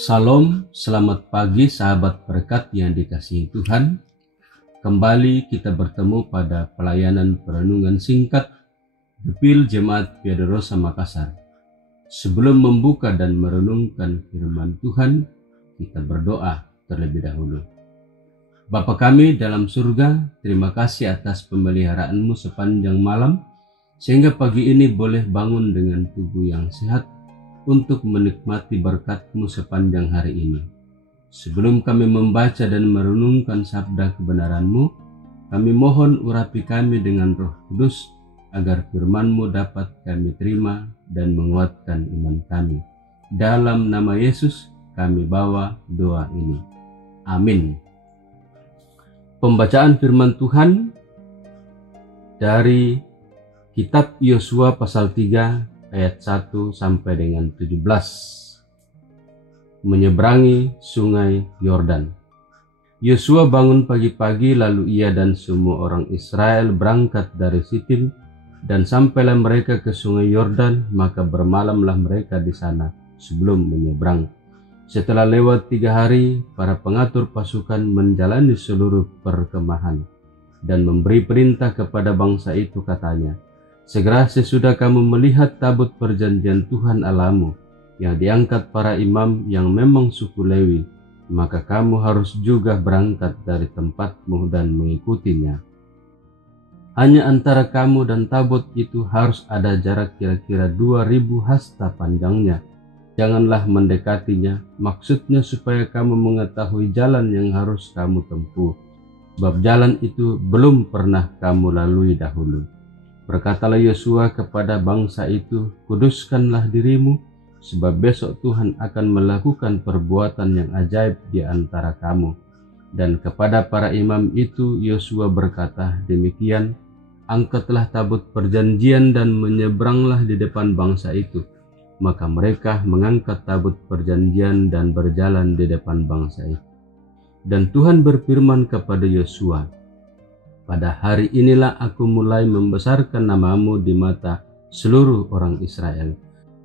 Salam, selamat pagi sahabat berkat yang dikasihi Tuhan. Kembali kita bertemu pada pelayanan perenungan singkat GPIL Jemaat Piaderosa Makassar. Sebelum membuka dan merenungkan firman Tuhan, kita berdoa terlebih dahulu. Bapa kami dalam surga, terima kasih atas pemeliharaan-Mu sepanjang malam, sehingga pagi ini boleh bangun dengan tubuh yang sehat untuk menikmati berkat-Mu sepanjang hari ini. Sebelum kami membaca dan merenungkan sabda kebenaran-Mu, kami mohon urapi kami dengan Roh Kudus, agar firman-Mu dapat kami terima dan menguatkan iman kami. Dalam nama Yesus kami bawa doa ini. Amin. Pembacaan firman Tuhan dari Kitab Yosua pasal 3 ayat 1 sampai dengan 17. Menyeberangi sungai Yordan. Yosua bangun pagi-pagi, lalu ia dan semua orang Israel berangkat dari Sitim, dan sampailah mereka ke sungai Yordan, maka bermalamlah mereka di sana sebelum menyeberang. Setelah lewat 3 hari, para pengatur pasukan menjalani seluruh perkemahan dan memberi perintah kepada bangsa itu, katanya, segera sesudah kamu melihat tabut perjanjian Tuhan Allahmu yang diangkat para imam yang memang suku Lewi, maka kamu harus juga berangkat dari tempatmu dan mengikutinya. Hanya antara kamu dan tabut itu harus ada jarak kira-kira 2000 hasta panjangnya. Janganlah mendekatinya, maksudnya supaya kamu mengetahui jalan yang harus kamu tempuh, sebab jalan itu belum pernah kamu lalui dahulu. Berkatalah Yosua kepada bangsa itu, kuduskanlah dirimu, sebab besok Tuhan akan melakukan perbuatan yang ajaib di antara kamu. Dan kepada para imam itu Yosua berkata demikian, angkatlah tabut perjanjian dan menyeberanglah di depan bangsa itu. Maka mereka mengangkat tabut perjanjian dan berjalan di depan bangsa itu. Dan Tuhan berfirman kepada Yosua, pada hari inilah aku mulai membesarkan namamu di mata seluruh orang Israel,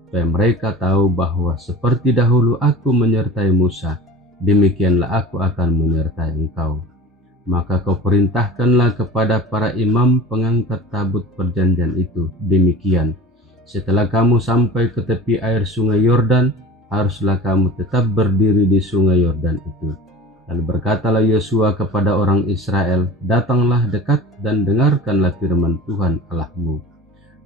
supaya mereka tahu bahwa seperti dahulu aku menyertai Musa, demikianlah aku akan menyertai engkau. Maka kau perintahkanlah kepada para imam pengangkat tabut perjanjian itu, demikian, setelah kamu sampai ke tepi air sungai Yordan, haruslah kamu tetap berdiri di sungai Yordan itu. Lalu berkatalah Yosua kepada orang Israel, datanglah dekat dan dengarkanlah firman Tuhan Allahmu.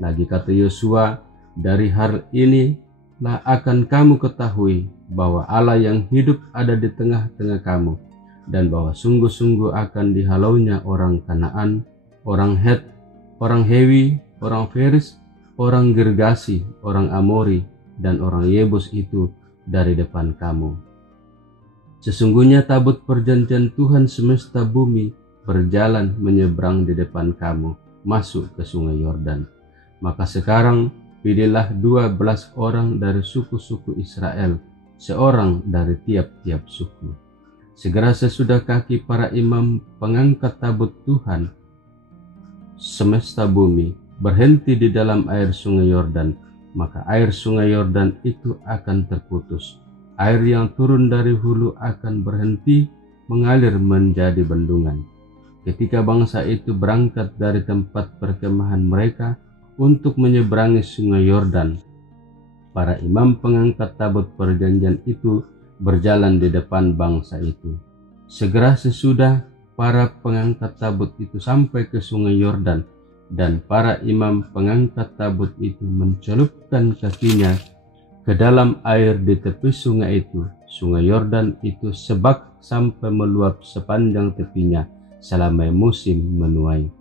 Lagi kata Yosua, dari hari inilah akan kamu ketahui bahwa Allah yang hidup ada di tengah-tengah kamu, dan bahwa sungguh-sungguh akan dihalaunya orang Kanaan, orang Het, orang Hewi, orang Feris, orang Girgasi, orang Amori, dan orang Yebus itu dari depan kamu. Sesungguhnya tabut perjanjian Tuhan semesta bumi berjalan menyeberang di depan kamu, masuk ke sungai Yordan. Maka sekarang pilihlah 12 orang dari suku-suku Israel, seorang dari tiap-tiap suku. Segera sesudah kaki para imam pengangkat tabut Tuhan semesta bumi berhenti di dalam air sungai Yordan, maka air sungai Yordan itu akan terputus. Air yang turun dari hulu akan berhenti mengalir menjadi bendungan. Ketika bangsa itu berangkat dari tempat perkemahan mereka untuk menyeberangi sungai Yordan, para imam pengangkat tabut perjanjian itu berjalan di depan bangsa itu. Segera sesudah para pengangkat tabut itu sampai ke sungai Yordan, dan para imam pengangkat tabut itu mencelupkan kakinya ke dalam air di tepi sungai itu. Sungai Yordan itu sebak sampai meluap sepanjang tepinya selama musim menuai.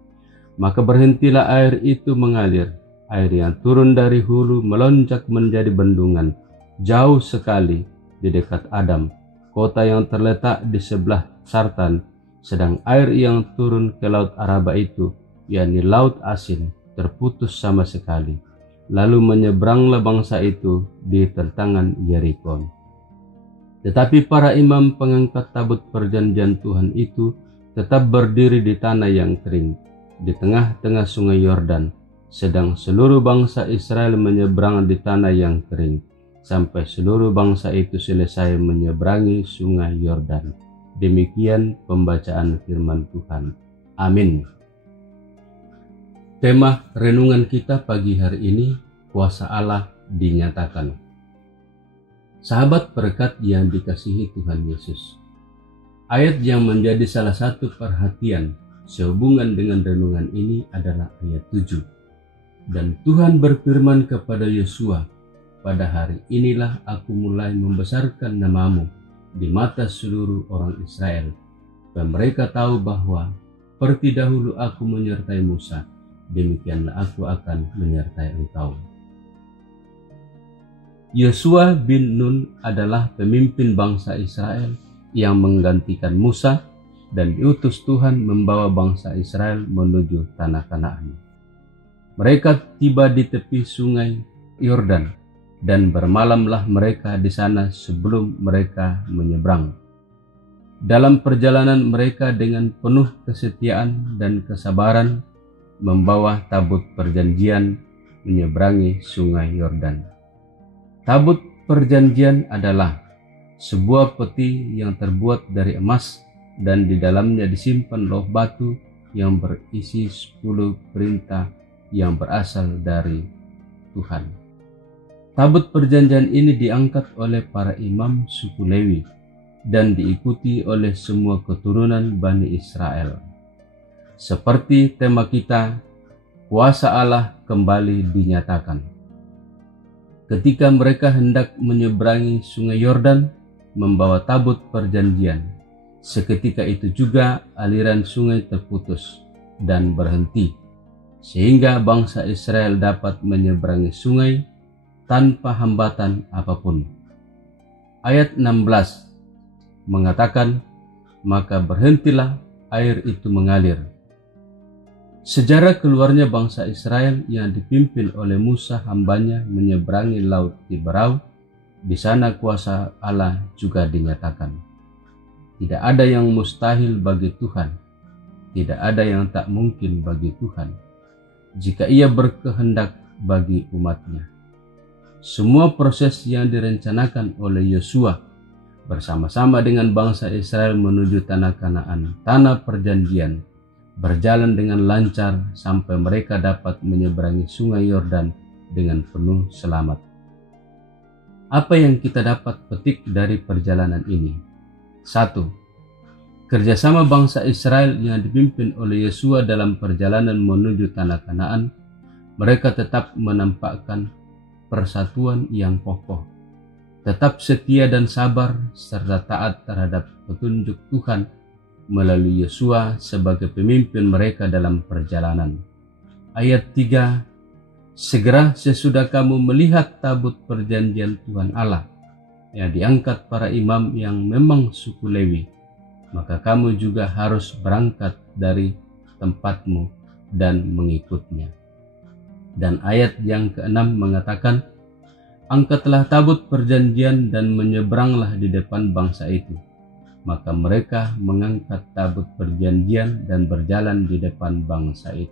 Maka berhentilah air itu mengalir. Air yang turun dari hulu melonjak menjadi bendungan jauh sekali di dekat Adam, kota yang terletak di sebelah Sartan. Sedang air yang turun ke laut Araba itu, yakni laut asin, terputus sama sekali. Lalu menyeberanglah bangsa itu di tentangan Yerikon. Tetapi para imam pengangkat tabut perjanjian Tuhan itu tetap berdiri di tanah yang kering, di tengah-tengah sungai Yordan, sedang seluruh bangsa Israel menyeberang di tanah yang kering. sampai seluruh bangsa itu selesai menyeberangi sungai Yordan. Demikian pembacaan firman Tuhan. Amin. Tema renungan kita pagi hari ini, kuasa Allah dinyatakan. Sahabat berkat yang dikasihi Tuhan Yesus, ayat yang menjadi salah satu perhatian sehubungan dengan renungan ini adalah ayat 7. Dan Tuhan berfirman kepada Yosua, pada hari inilah aku mulai membesarkan namamu di mata seluruh orang Israel, dan mereka tahu bahwa seperti dahulu aku menyertai Musa, demikianlah aku akan menyertai engkau. Yosua bin Nun adalah pemimpin bangsa Israel yang menggantikan Musa dan diutus Tuhan membawa bangsa Israel menuju tanah Kanaan. Mereka tiba di tepi sungai Yordan dan bermalamlah mereka di sana sebelum mereka menyeberang. Dalam perjalanan mereka dengan penuh kesetiaan dan kesabaran membawa tabut perjanjian menyeberangi sungai Yordan. Tabut perjanjian adalah sebuah peti yang terbuat dari emas dan di dalamnya disimpan loh batu yang berisi 10 perintah yang berasal dari Tuhan. Tabut perjanjian ini diangkat oleh para imam suku Lewi dan diikuti oleh semua keturunan Bani Israel. Seperti tema kita, kuasa Allah kembali dinyatakan. Ketika mereka hendak menyeberangi sungai Yordan membawa tabut perjanjian, seketika itu juga aliran sungai terputus dan berhenti, sehingga bangsa Israel dapat menyeberangi sungai tanpa hambatan apapun. Ayat 16 mengatakan, maka berhentilah air itu mengalir. Sejarah keluarnya bangsa Israel yang dipimpin oleh Musa hambanya menyeberangi laut Tiberau, di sana kuasa Allah juga dinyatakan. Tidak ada yang mustahil bagi Tuhan, tidak ada yang tak mungkin bagi Tuhan, jika Ia berkehendak bagi umatnya. Semua proses yang direncanakan oleh Yosua bersama-sama dengan bangsa Israel menuju tanah Kanaan, tanah perjanjian, berjalan dengan lancar sampai mereka dapat menyeberangi sungai Yordan dengan penuh selamat. Apa yang kita dapat petik dari perjalanan ini? 1. Kerjasama bangsa Israel yang dipimpin oleh Yosua dalam perjalanan menuju tanah Kanaan, mereka tetap menampakkan persatuan yang kokoh, tetap setia dan sabar serta taat terhadap petunjuk Tuhan melalui Yosua sebagai pemimpin mereka dalam perjalanan. Ayat 3, segera sesudah kamu melihat tabut perjanjian Tuhan Allah yang diangkat para imam yang memang suku Lewi, maka kamu juga harus berangkat dari tempatmu dan mengikutnya. Dan ayat yang ke-6 mengatakan, angkatlah tabut perjanjian dan menyeberanglah di depan bangsa itu. Maka mereka mengangkat tabut perjanjian dan berjalan di depan bangsa itu.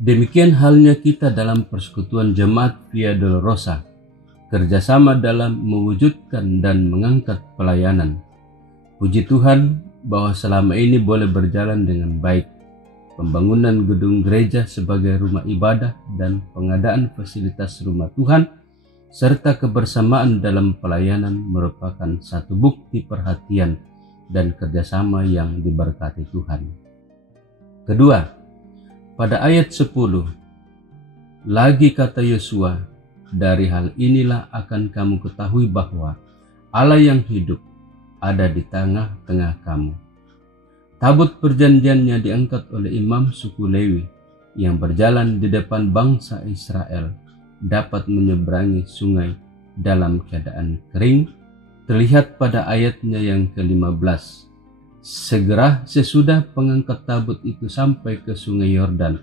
Demikian halnya kita dalam persekutuan jemaat Via Dolorosa, kerjasama dalam mewujudkan dan mengangkat pelayanan. Puji Tuhan bahwa selama ini boleh berjalan dengan baik. Pembangunan gedung gereja sebagai rumah ibadah dan pengadaan fasilitas rumah Tuhan serta kebersamaan dalam pelayanan merupakan satu bukti perhatian dan kerjasama yang diberkati Tuhan. Kedua, pada ayat 10, lagi kata Yosua, dari hal inilah akan kamu ketahui bahwa Allah yang hidup ada di tengah-tengah kamu. Tabut perjanjiannya diangkat oleh imam suku Lewi yang berjalan di depan bangsa Israel dapat menyeberangi sungai dalam keadaan kering, terlihat pada ayatnya yang ke-15. Segera sesudah pengangkat tabut itu sampai ke sungai Yordan,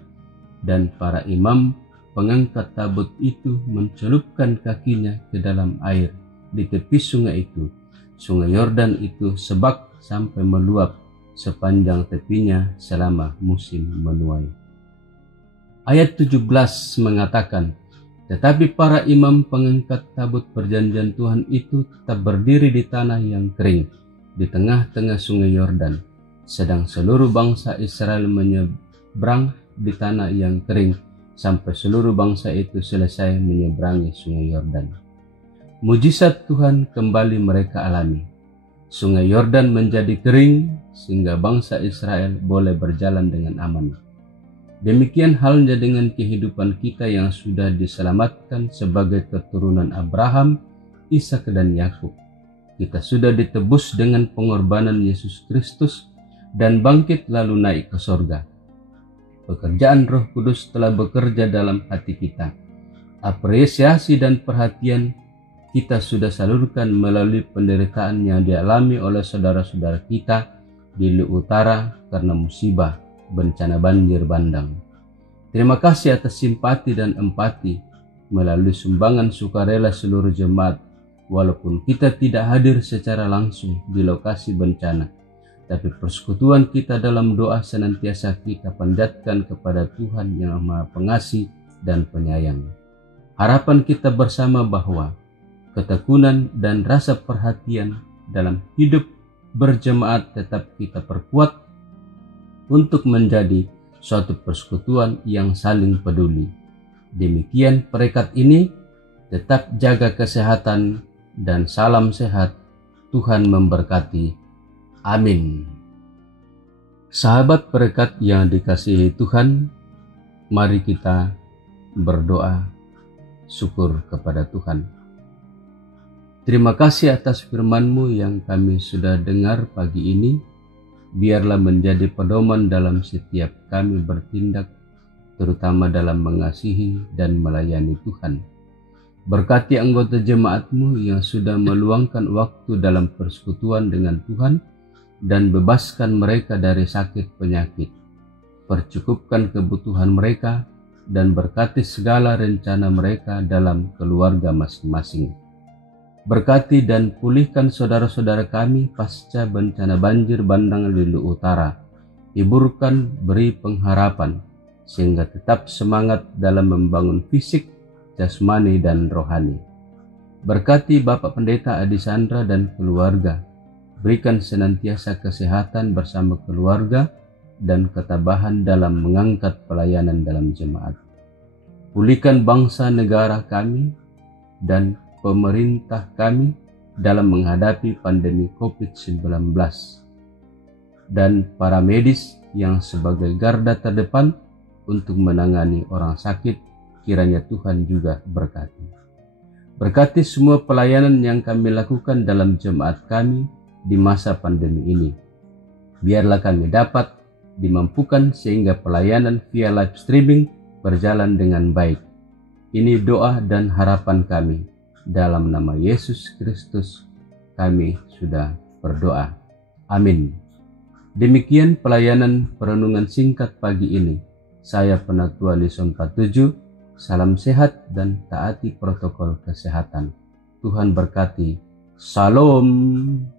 dan para imam pengangkat tabut itu mencelupkan kakinya ke dalam air di tepi sungai itu. Sungai Yordan itu sebak sampai meluap sepanjang tepinya selama musim menuai. Ayat 17 mengatakan, Tetapi para imam pengangkat tabut perjanjian Tuhan itu tetap berdiri di tanah yang kering, di tengah-tengah sungai Yordan, sedang seluruh bangsa Israel menyeberang di tanah yang kering, sampai seluruh bangsa itu selesai menyeberangi sungai Yordan. Mujizat Tuhan kembali mereka alami. Sungai Yordan menjadi kering, sehingga bangsa Israel boleh berjalan dengan aman. Demikian halnya dengan kehidupan kita yang sudah diselamatkan sebagai keturunan Abraham, Ishak dan Yakub. Kita sudah ditebus dengan pengorbanan Yesus Kristus dan bangkit lalu naik ke sorga. Pekerjaan Roh Kudus telah bekerja dalam hati kita. Apresiasi dan perhatian kita sudah salurkan melalui penderitaan yang dialami oleh saudara-saudara kita di Luwu Utara karena musibah bencana banjir bandang. Terima kasih atas simpati dan empati melalui sumbangan sukarela seluruh jemaat, walaupun kita tidak hadir secara langsung di lokasi bencana. Tapi persekutuan kita dalam doa senantiasa kita panjatkan kepada Tuhan yang Maha Pengasih dan Penyayang. Harapan kita bersama bahwa ketekunan dan rasa perhatian dalam hidup berjemaat tetap kita perkuat untuk menjadi suatu persekutuan yang saling peduli. Demikian perekat ini, tetap jaga kesehatan dan salam sehat. Tuhan memberkati. Amin. Sahabat perekat yang dikasihi Tuhan, mari kita berdoa syukur kepada Tuhan. Terima kasih atas firman-Mu yang kami sudah dengar pagi ini. Biarlah menjadi pedoman dalam setiap kami bertindak, terutama dalam mengasihi dan melayani Tuhan. Berkati anggota jemaat-Mu yang sudah meluangkan waktu dalam persekutuan dengan Tuhan, dan bebaskan mereka dari sakit penyakit. Percukupkan kebutuhan mereka dan berkati segala rencana mereka dalam keluarga masing-masing. Berkati dan pulihkan saudara-saudara kami pasca bencana banjir bandang di Luwu Utara. Hiburkan, beri pengharapan, sehingga tetap semangat dalam membangun fisik, jasmani, dan rohani. Berkati Bapak Pendeta Adi Sandra dan keluarga. Berikan senantiasa kesehatan bersama keluarga dan ketabahan dalam mengangkat pelayanan dalam jemaat. Pulihkan bangsa negara kami dan pemerintah kami dalam menghadapi pandemi COVID-19. Dan para medis yang sebagai garda terdepan untuk menangani orang sakit, kiranya Tuhan juga berkati. Berkati semua pelayanan yang kami lakukan dalam jemaat kami di masa pandemi ini. Biarlah kami dapat dimampukan sehingga pelayanan via live streaming berjalan dengan baik. Ini doa dan harapan kami. Dalam nama Yesus Kristus kami sudah berdoa. Amin. Demikian pelayanan perenungan singkat pagi ini. Saya Penatua Lison 47. Salam sehat dan taati protokol kesehatan. Tuhan berkati. Shalom.